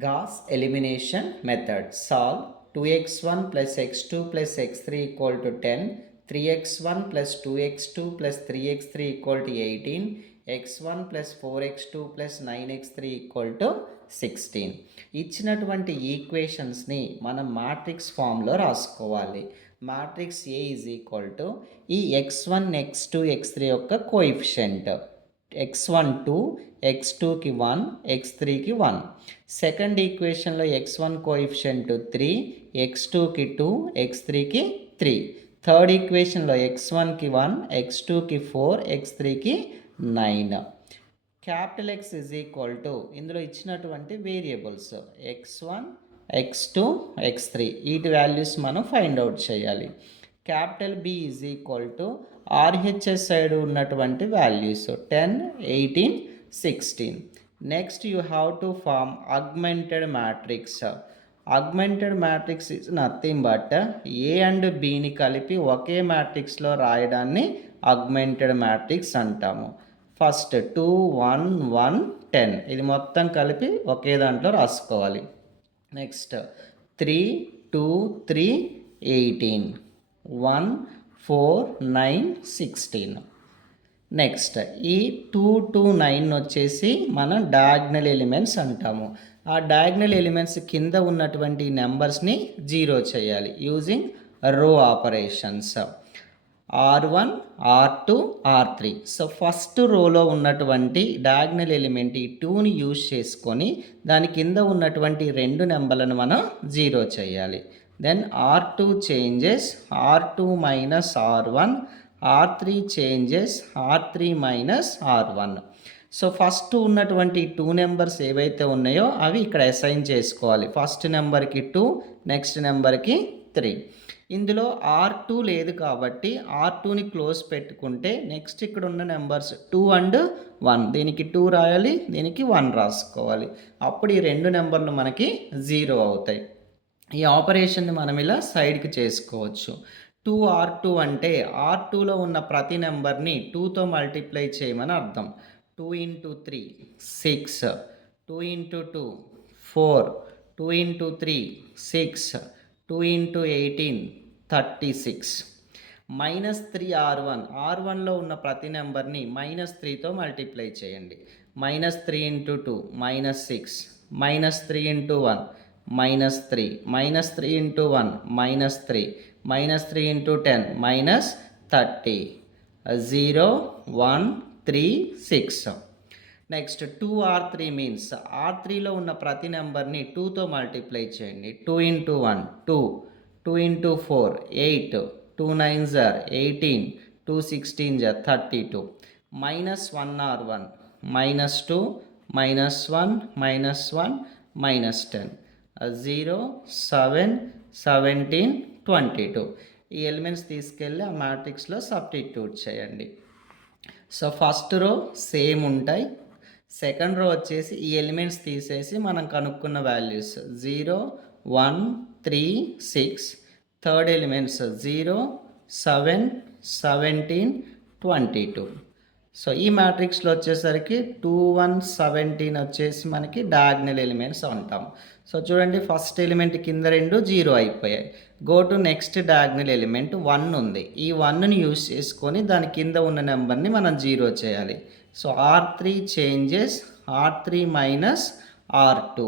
Gauss elimination method. Solve 2x1 plus x2 plus x3 equal to 10, 3x1 plus 2x2 plus 3x3 equal to 18, x1 plus 4x2 plus 9x3 equal to 16. ఇచ్చినటువంటి ఈక్వేషన్స్ని మనం matrix ఫామ్లో రాసుకోవాలి. Matrix A is equal to ఈ x1 x2 x3 యొక్క coefficient x1 2, x2కి 1, x3కి 1. Second ఈక్వేషన్లో x1 coefficient 3, x2కి 2, x3కి 3. థర్డ్ ఈక్వేషన్లో x1కి 1, x2కి 4, x3కి 9. Capital X is equal to ఇందులో ఇచ్చినటువంటి వేరియబుల్స్ x1, x2, x3 వీటి వాల్యూస్ మనం ఫైండ్ అవుట్ చేయాలి. Capital B is equal to RHS side ఉన్నటువంటి values 10, 18, 16. Next you have to form augmented matrix. Augmented matrix is nothing but A and బిని కలిపి ఒకే మ్యాట్రిక్స్లో రాయడాన్ని అగ్మెంటెడ్ మ్యాట్రిక్స్ అంటాము. ఫస్ట్ 2, 1, 1, 10 ఇది మొత్తం కలిపి ఒకే దాంట్లో రాసుకోవాలి. నెక్స్ట్ 3, 2, 3, 18, 1, 4, 9, 16. నెక్స్ట్ ఈ 2 to 9 వచ్చేసి మనం డయాగ్నల్ ఎలిమెంట్స్ అంటాము. ఆ డయాగ్నల్ ఎలిమెంట్స్ కింద ఉన్నటువంటి నెంబర్స్ని జీరో చేయాలి యూజింగ్ రో operations. R1, R2, R3. So first రోలో ఉన్నటువంటి డయాగ్నల్ ఎలిమెంట్ ఈ 2ని యూజ్ చేసుకొని దాని కింద ఉన్నటువంటి రెండు నెంబర్లను మనం జీరో చేయాలి. Then R2 changes R2 minus R1, R3 changes R3 minus R1. So first ఉన్నటువంటి 2 నెంబర్స్ ఏవైతే ఉన్నాయో అవి ఇక్కడ అసైన్ చేసుకోవాలి. ఫస్ట్ నెంబర్కి 2, నెక్స్ట్ నెంబర్కి 3. ఇందులో R2 లేదు కాబట్టి R2ని క్లోజ్ పెట్టుకుంటే నెక్స్ట్ ఇక్కడ ఉన్న నెంబర్స్ 2 and 1. దీనికి 2 రాయాలి, దీనికి 1 రాసుకోవాలి. అప్పుడు ఈ రెండు నెంబర్లు మనకి 0 అవుతాయి. ఈ ఆపరేషన్ని మనం ఇలా సైడ్కి చేసుకోవచ్చు. 2R2 అంటే R2లో ఉన్న ప్రతి నెంబర్ని 2తో మల్టిప్లై చేయమని అర్థం. 2 into 3, 6, 2 into 2, 4, 2 into 3, 6, 2 into 18, 36. Minus 3R1, R1లో ఉన్న ప్రతి నెంబర్ని -3తో మల్టిప్లై చేయండి. -3 into 2, -6, -3 into 1, -3, -3 into 1, -3, -3 into 10, -30, 0, 1, 3, 6. Next 2R3 means R3లో ఉన్న ప్రతి నెంబర్ని 2తో మల్టిప్లై చేయండి. 2 into 1, 2, 2 into 4, 8, 2 9s are 18, 2 16s are 32. -1R1, -2, -1, -1, -10, 0, 7, 17, 22. ఈ ఎలిమెంట్స్ తీసుకెళ్ళి ఆ మ్యాట్రిక్స్లో సబ్స్టిట్యూట్ చేయండి. సో ఫస్ట్ రో సేమ్ ఉంటాయి. సెకండ్ రో వచ్చేసి ఈ ఎలిమెంట్స్ తీసేసి మనం కనుక్కున్న వాల్యూస్ 0, 1, 3, 6. Third elements 0, 7, 17, 22. సో ఈ మ్యాట్రిక్స్లో వచ్చేసరికి 2, 1, 17 వచ్చేసి మనకి డయాగ్నల్ ఎలిమెంట్స్ అంటాం. సో చూడండి ఫస్ట్ ఎలిమెంట్ కింద రెండు 0 అయిపోయాయి. Go to next diagonal element 1 ఉంది. ఈ 1ని యూజ్ చేసుకొని దాని కింద ఉన్న నెంబర్ని మనం 0 చేయాలి. So R3 changes R3 minus R2.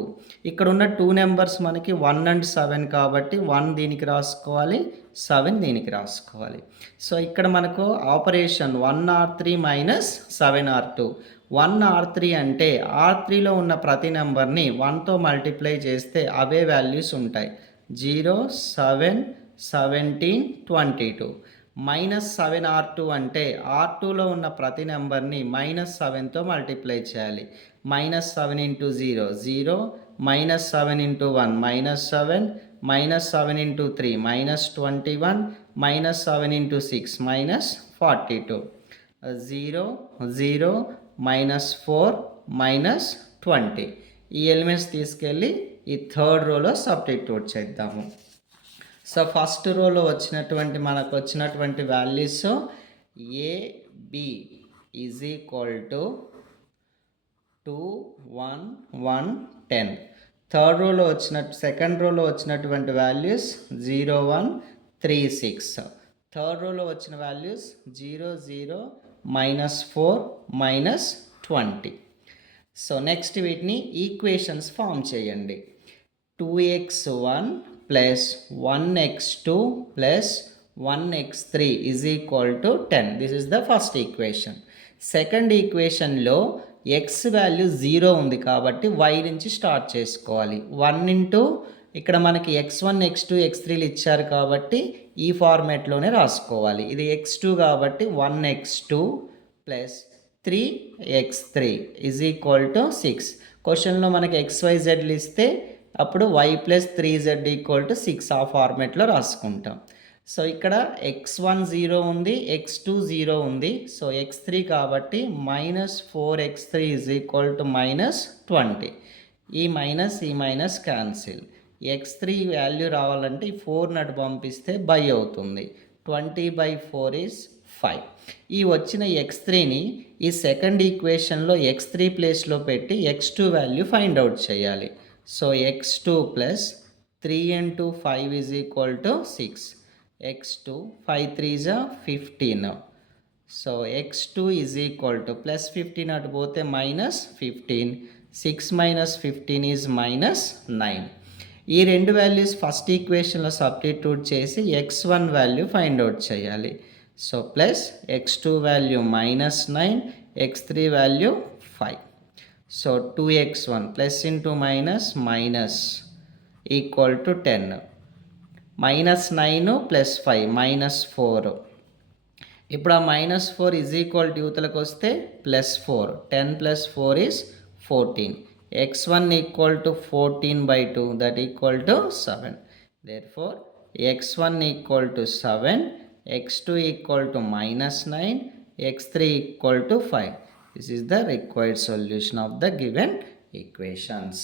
ఇక్కడ ఉన్న 2 నెంబర్స్ మనకి 1 and 7 కాబట్టి 1 దీనికి రాసుకోవాలి, 7 దీనికి రాసుకోవాలి. సో ఇక్కడ మనకు operation 1R3 minus 7R2. 1R3 అంటే R3లో ఉన్న ప్రతి నెంబర్ని 1తో మల్టిప్లై చేస్తే అవే వాల్యూస్ ఉంటాయి. 0, 7, 17, 22. -7R2 అంటే R2లో ఉన్న ప్రతి నెంబర్ని -7తో మల్టిప్లై చేయాలి. -7 into 0, 0, -7 into 1, -7, -7 into 3, -21, -7 into 6, -42, 0, 0, -4, -20. ఈ ఎలిమెంట్స్ తీసుకెళ్ళి ఈ థర్డ్ రోలో సబ్స్టిట్యూట్ చేద్దాము. సో ఫస్ట్ రోలో మనకు వచ్చినటువంటి values AB is equal to 2, 1, 1, 10. Third రోలో సెకండ్ రోలో వచ్చినటువంటి వాల్యూస్ 0 1 3 6. థర్డ్ రోలో వచ్చిన వాల్యూస్ 0 0 -4 -20. సో నెక్స్ట్ వీటిని ఈక్వేషన్స్ ఫామ్ చేయండి. 2x1 plus 1x2 plus 1x3 is equal to 10. This is the first equation. Second ఈక్వేషన్లో ఎక్స్ వాల్యూ 0 ఉంది కాబట్టి y నుంచి స్టార్ట్ చేసుకోవాలి. 1 ఇంటూ ఇక్కడ మనకి x1 x2 x3లు ఇచ్చారు కాబట్టి ఈ ఫార్మేట్లోనే రాసుకోవాలి. ఇది x2 కాబట్టి 1x2 plus 3x3 is equal to 6. క్వశ్చన్లో మనకి XYZలు ఇస్తే అప్పుడు y plus 3z equal to 6 ఆ ఫార్మేట్లో రాసుకుంటాం. సో ఇక్కడ x1 0 ఉంది, x2 0 ఉంది. సో x3 కాబట్టి -4x3 ఈజ్ ఈక్వల్ టు -20. ఈ మైనస్ క్యాన్సిల్. x3 వాల్యూ రావాలంటే ఈ 4 నటు పంపిస్తే బై అవుతుంది. 20/4 ఈజ్ 5. ఈ వచ్చిన x3ని ఈ సెకండ్ ఈక్వేషన్లో x3 ప్లేస్లో పెట్టి x2 వాల్యూ ఫైండ్ అవుట్ చేయాలి. So x2 plus 3 into 5 is equal to 6. x2 5 3s 15. So x2 is equal to plus 15 అటు పోతే -15. 6 - 15 ఈజ్ -9. ఈ రెండు వాల్యూస్ ఫస్ట్ ఈక్వేషన్లో సబ్స్టిట్యూట్ చేసి x1 వాల్యూ ఫైండ్ అవుట్ చేయాలి. So plus x2 value -9, x3 value 5. So 2x1 plus into minus equal to 10. -9 plus 5 -4. ఇప్పుడు ఆ -4 is equal to యూతలకు వస్తే +4. 10 + 4 is 14. x1 equal to 14/2 that equal to 7. Therefore x1 equal to 7, x2 equal to -9, x3 equal to 5. This is the required solution of the given equations.